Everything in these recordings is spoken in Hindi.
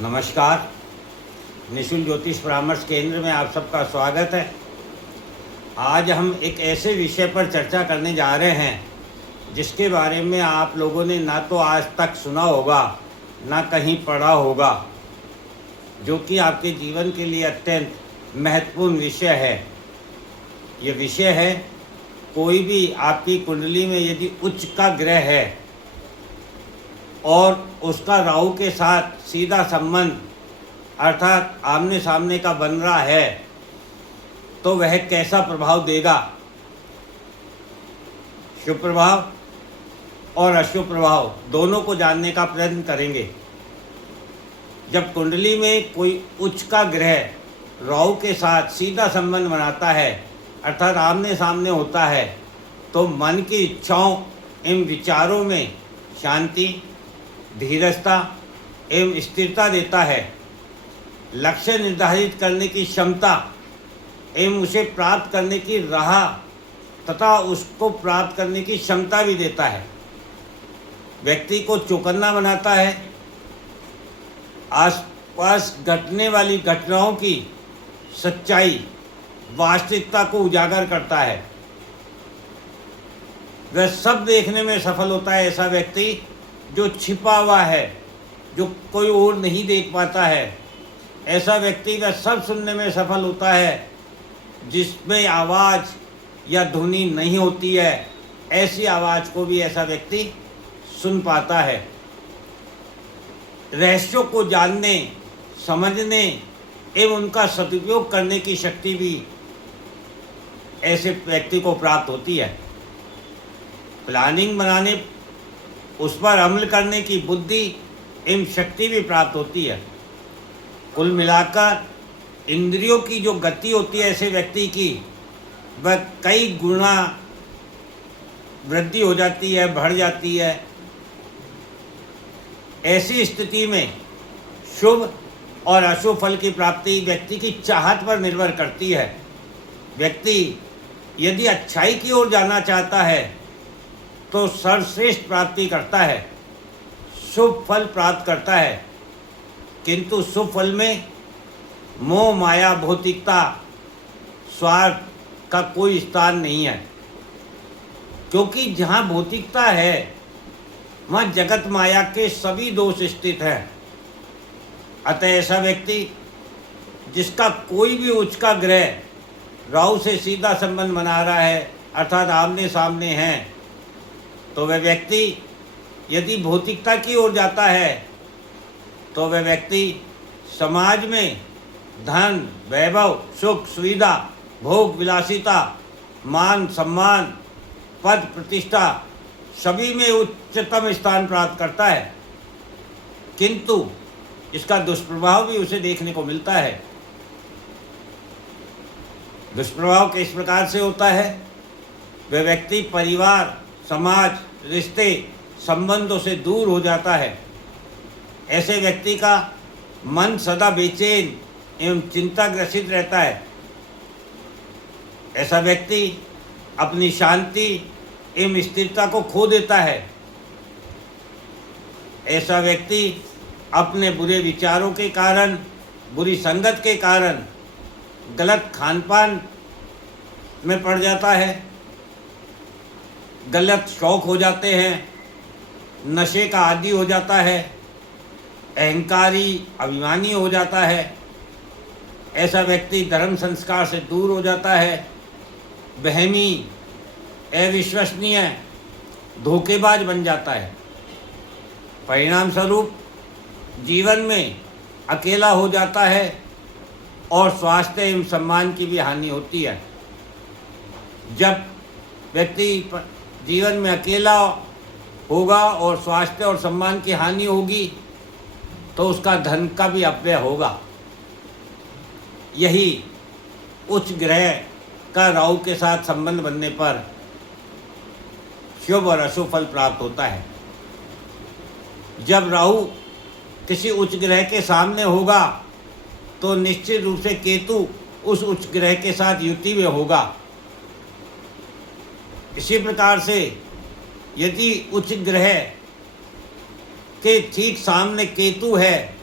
नमस्कार। निशुल्क ज्योतिष परामर्श केंद्र में आप सबका स्वागत है। आज हम एक ऐसे विषय पर चर्चा करने जा रहे हैं जिसके बारे में आप लोगों ने ना तो आज तक सुना होगा ना कहीं पढ़ा होगा, जो कि आपके जीवन के लिए अत्यंत महत्वपूर्ण विषय है। ये विषय है, कोई भी आपकी कुंडली में यदि उच्च का ग्रह है और उसका राहु के साथ सीधा संबंध अर्थात आमने सामने का बन रहा है, तो वह कैसा प्रभाव देगा। शुभ प्रभाव और अशुभ प्रभाव दोनों को जानने का प्रयत्न करेंगे। जब कुंडली में कोई उच्च का ग्रह राहु के साथ सीधा संबंध बनाता है अर्थात आमने सामने होता है, तो मन की इच्छाओं एवं विचारों में शांति, धीरजता एवं स्थिरता देता है। लक्ष्य निर्धारित करने की क्षमता एवं उसे प्राप्त करने की राह तथा उसको प्राप्त करने की क्षमता भी देता है। व्यक्ति को चौकन्ना बनाता है। आसपास घटने वाली घटनाओं की सच्चाई, वास्तविकता को उजागर करता है। वह सब देखने में सफल होता है। ऐसा व्यक्ति जो छिपा हुआ है, जो कोई और नहीं देख पाता है, ऐसा व्यक्ति वह सब सुनने में सफल होता है जिसमें आवाज़ या ध्वनि नहीं होती है। ऐसी आवाज़ को भी ऐसा व्यक्ति सुन पाता है। रहस्यों को जानने, समझने एवं उनका सदुपयोग करने की शक्ति भी ऐसे व्यक्ति को प्राप्त होती है। प्लानिंग बनाने, उस पर अमल करने की बुद्धि एवं शक्ति भी प्राप्त होती है। कुल मिलाकर इंद्रियों की जो गति होती है ऐसे व्यक्ति की, वह कई गुना वृद्धि हो जाती है, बढ़ जाती है। ऐसी स्थिति में शुभ और अशुभ फल की प्राप्ति व्यक्ति की चाहत पर निर्भर करती है। व्यक्ति यदि अच्छाई की ओर जाना चाहता है तो सर्वश्रेष्ठ प्राप्ति करता है, शुभ फल प्राप्त करता है। किंतु शुभ फल में मोह, माया, भौतिकता, स्वार्थ का कोई स्थान नहीं है, क्योंकि जहाँ भौतिकता है वहाँ जगत माया के सभी दोष स्थित हैं। अतः ऐसा व्यक्ति जिसका कोई भी उच्च का ग्रह राहु से सीधा संबंध बना रहा है अर्थात आमने सामने हैं, तो वह व्यक्ति यदि भौतिकता की ओर जाता है तो वह व्यक्ति समाज में धन, वैभव, सुख, सुविधा, भोग, विलासिता, मान, सम्मान, पद, प्रतिष्ठा सभी में उच्चतम स्थान प्राप्त करता है। किंतु इसका दुष्प्रभाव भी उसे देखने को मिलता है। दुष्प्रभाव किस प्रकार से होता है? वह व्यक्ति परिवार, समाज, रिश्ते, संबंधों से दूर हो जाता है। ऐसे व्यक्ति का मन सदा बेचैन एवं चिंताग्रसित रहता है। ऐसा व्यक्ति अपनी शांति एवं स्थिरता को खो देता है। ऐसा व्यक्ति अपने बुरे विचारों के कारण, बुरी संगत के कारण गलत खान-पान में पड़ जाता है, गलत शौक हो जाते हैं, नशे का आदी हो जाता है, अहंकारी, अभिमानी हो जाता है। ऐसा व्यक्ति धर्म संस्कार से दूर हो जाता है, वहमी, अविश्वसनीय, धोखेबाज बन जाता है। परिणाम स्वरूप जीवन में अकेला हो जाता है और स्वास्थ्य एवं सम्मान की भी हानि होती है। जब व्यक्ति जीवन में अकेला होगा और स्वास्थ्य और सम्मान की हानि होगी तो उसका धन का भी अपव्यय होगा। यही उच्च ग्रह का राहु के साथ संबंध बनने पर शुभ और अशुभ फल प्राप्त होता है। जब राहु किसी उच्च ग्रह के सामने होगा तो निश्चित रूप से केतु उस उच्च ग्रह के साथ युति में होगा। इसी प्रकार से यदि उच्च ग्रह के ठीक सामने केतु है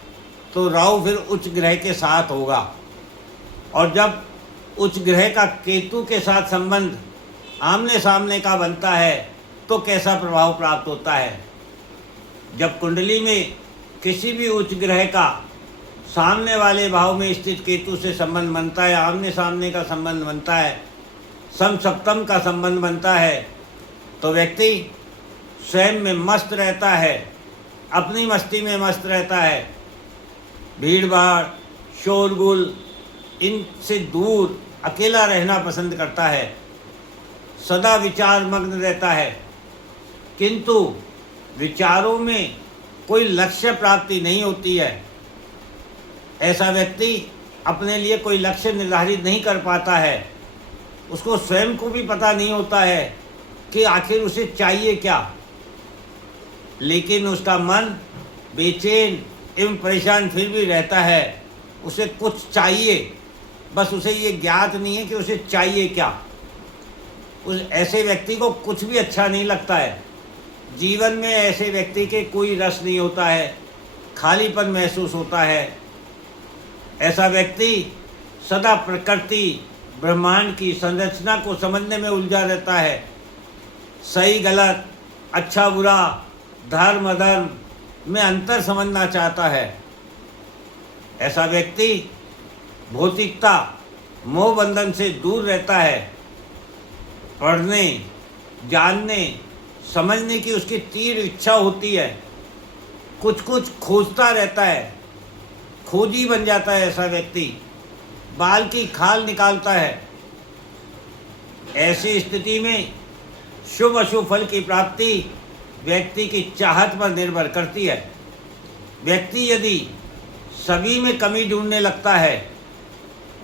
तो राहु फिर उच्च ग्रह के साथ होगा। और जब उच्च ग्रह का केतु के साथ संबंध आमने सामने का बनता है तो कैसा प्रभाव प्राप्त होता है। जब कुंडली में किसी भी उच्च ग्रह का सामने वाले भाव में स्थित केतु से संबंध बनता है, आमने सामने का संबंध बनता है, समसप्तम का संबंध बनता है, तो व्यक्ति स्वयं में मस्त रहता है, अपनी मस्ती में मस्त रहता है, भीड़ भाड़ शोरगुल इनसे दूर अकेला रहना पसंद करता है, सदा विचार मग्न रहता है, किंतु विचारों में कोई लक्ष्य प्राप्ति नहीं होती है। ऐसा व्यक्ति अपने लिए कोई लक्ष्य निर्धारित नहीं कर पाता है, उसको स्वयं को भी पता नहीं होता है कि आखिर उसे चाहिए क्या, लेकिन उसका मन बेचैन एवं परेशान फिर भी रहता है। उसे कुछ चाहिए, बस उसे ये ज्ञात नहीं है कि उसे चाहिए क्या। उस ऐसे व्यक्ति को कुछ भी अच्छा नहीं लगता है, जीवन में ऐसे व्यक्ति के कोई रस नहीं होता है, खालीपन महसूस होता है। ऐसा व्यक्ति सदा प्रकृति ब्रह्मांड की संरचना को समझने में उलझा रहता है, सही गलत, अच्छा बुरा, धर्म अधर्म में अंतर समझना चाहता है। ऐसा व्यक्ति भौतिकता मोह बंधन से दूर रहता है, पढ़ने जानने समझने की उसकी तीव्र इच्छा होती है, कुछ कुछ खोजता रहता है, खोजी बन जाता है। ऐसा व्यक्ति बाल की खाल निकालता है। ऐसी स्थिति में शुभ अशुभ फल की प्राप्ति व्यक्ति की चाहत पर निर्भर करती है। व्यक्ति यदि सभी में कमी ढूंढने लगता है,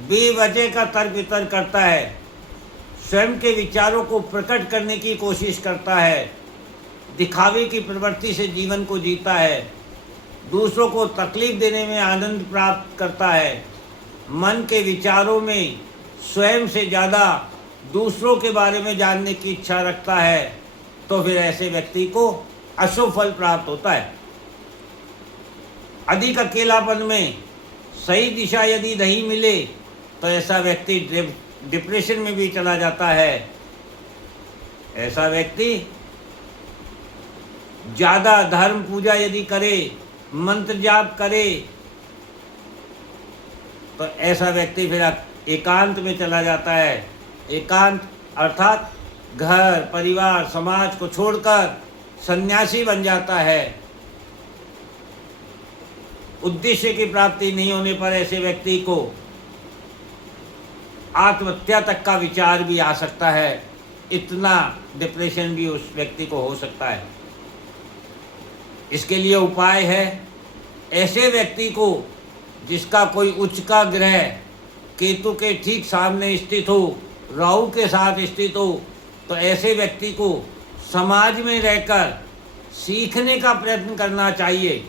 बेवजह का तर्क वितर्क करता है, स्वयं के विचारों को प्रकट करने की कोशिश करता है, दिखावे की प्रवृत्ति से जीवन को जीता है, दूसरों को तकलीफ देने में आनंद प्राप्त करता है, मन के विचारों में स्वयं से ज़्यादा दूसरों के बारे में जानने की इच्छा रखता है, तो फिर ऐसे व्यक्ति को अशुभ फल प्राप्त होता है। अधिक अकेलापन में सही दिशा यदि नहीं मिले तो ऐसा व्यक्ति डिप्रेशन में भी चला जाता है। ऐसा व्यक्ति ज़्यादा धर्म पूजा यदि करे, मंत्र जाप करे, तो ऐसा व्यक्ति फिर एकांत में चला जाता है। एकांत अर्थात घर परिवार समाज को छोड़कर सन्यासी बन जाता है। उद्देश्य की प्राप्ति नहीं होने पर ऐसे व्यक्ति को आत्महत्या तक का विचार भी आ सकता है, इतना डिप्रेशन भी उस व्यक्ति को हो सकता है। इसके लिए उपाय है, ऐसे व्यक्ति को जिसका कोई उच्च का ग्रह केतु के ठीक सामने स्थित हो, राहु के साथ स्थित हो, तो ऐसे व्यक्ति को समाज में रहकर सीखने का प्रयत्न करना चाहिए।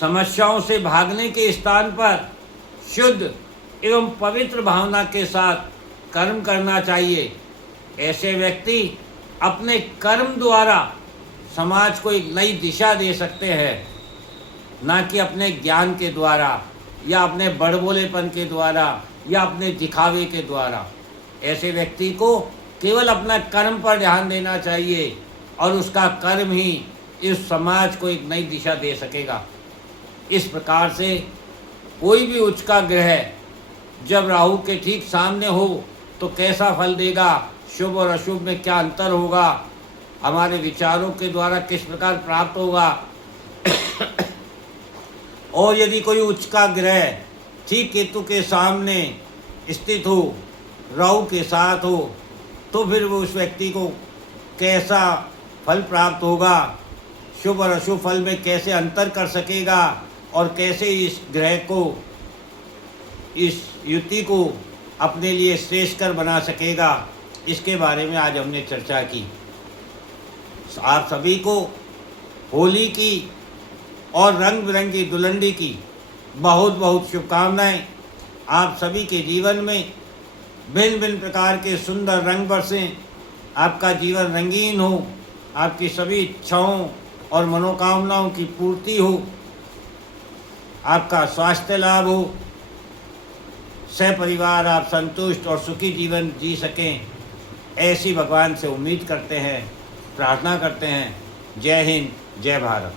समस्याओं से भागने के स्थान पर शुद्ध एवं पवित्र भावना के साथ कर्म करना चाहिए। ऐसे व्यक्ति अपने कर्म द्वारा समाज को एक नई दिशा दे सकते हैं, ना कि अपने ज्ञान के द्वारा या अपने बड़बोलेपन के द्वारा या अपने दिखावे के द्वारा। ऐसे व्यक्ति को केवल अपना कर्म पर ध्यान देना चाहिए और उसका कर्म ही इस समाज को एक नई दिशा दे सकेगा। इस प्रकार से कोई भी उच्च का ग्रह जब राहु के ठीक सामने हो तो कैसा फल देगा, शुभ और अशुभ में क्या अंतर होगा, हमारे विचारों के द्वारा किस प्रकार प्राप्त होगा। और यदि कोई उच्च का ग्रह ठीक केतु के सामने स्थित हो, राहु के साथ हो, तो फिर वो उस व्यक्ति को कैसा फल प्राप्त होगा, शुभ और अशुभ फल में कैसे अंतर कर सकेगा और कैसे इस ग्रह को, इस युति को अपने लिए श्रेष्ठकर बना सकेगा, इसके बारे में आज हमने चर्चा की। आप सभी को होली की और रंग बिरंगी दुलंडी की बहुत बहुत शुभकामनाएं। आप सभी के जीवन में भिन्न भिन्न प्रकार के सुंदर रंग बरसें, आपका जीवन रंगीन हो, आपकी सभी इच्छाओं और मनोकामनाओं की पूर्ति हो। आपका स्वास्थ्य लाभ हो, सहपरिवार आप संतुष्ट और सुखी जीवन जी सकें, ऐसी भगवान से उम्मीद करते हैं, प्रार्थना करते हैं। जय हिंद, जय भारत।